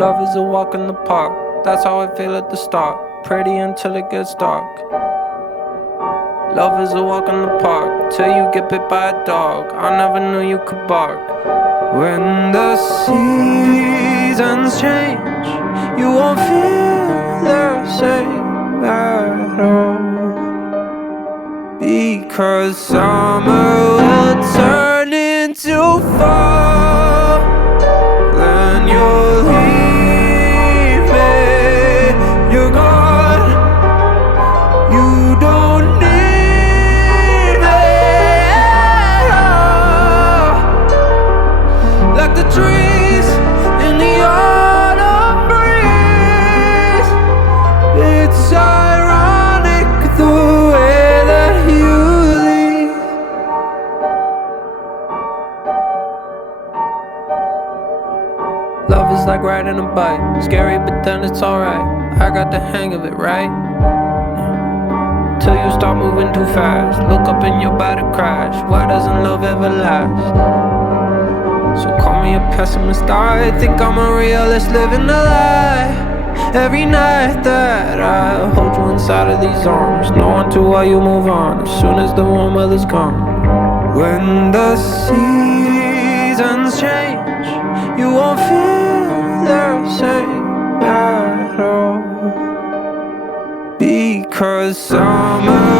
Love is a walk in the park, that's how I feel at the start. Pretty until it gets dark. Love is a walk in the park, till you get bit by a dog. I never knew you could bark. When the seasons change, you won't feel the same at all. Because summer will turn into fall. Then you'll leave me, you're gone. You don't need me at all. Like the trees in the autumn breeze. It's ironic the way that you leave. Love is like riding a bike, scary but then it's alright. I got the hang of it, right? Till you start moving too fast, look up and you're about to crash. Why doesn't love ever last? So call me a pessimist, I think I'm a realist living a lie. Every night that I hold you inside of these arms, no one to why you move on as soon as the warm weather's gone. When the seasons change, you won't feel the same at all. Because summer